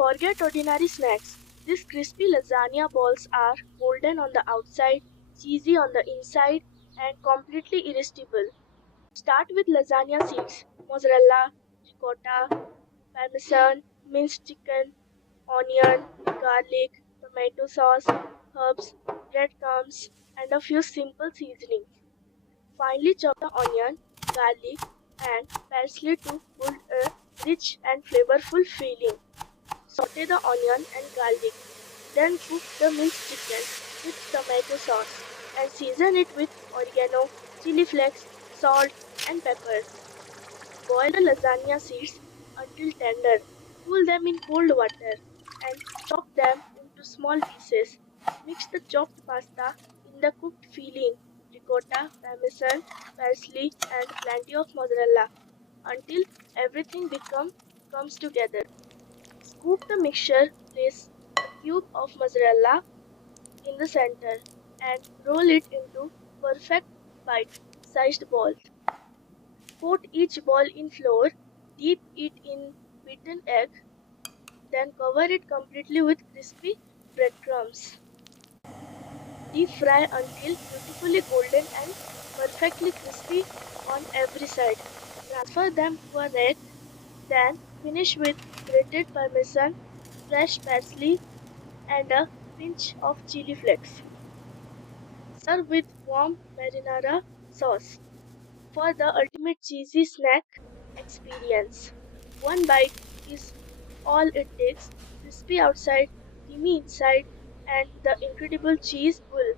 Forget ordinary snacks. These crispy lasagna balls are golden on the outside, cheesy on the inside, and completely irresistible. Start with lasagna seeds, mozzarella, ricotta, parmesan, minced chicken, onion, garlic, tomato sauce, herbs, breadcrumbs, and a few simple seasonings. Finely chop the onion, garlic, and parsley to build a rich and flavorful filling. Saute the onion and garlic, then cook the minced chicken with tomato sauce and season it with oregano, chili flakes, salt, and pepper. Boil the lasagna seeds until tender. Cool them in cold water and chop them into small pieces. Mix the chopped pasta in the cooked filling, ricotta, parmesan, parsley, and plenty of mozzarella until everything comes together. Scoop the mixture, place a cube of mozzarella in the center, and roll it into perfect bite-sized balls. Coat each ball in flour, dip it in beaten egg, then cover it completely with crispy breadcrumbs. Deep fry until beautifully golden and perfectly crispy on every side. Transfer them to a rack, then finish with grated parmesan, fresh parsley, and a pinch of chili flakes. Serve with warm marinara sauce for the ultimate cheesy snack experience. One bite is all it takes, crispy outside, creamy inside, and the incredible cheese pull.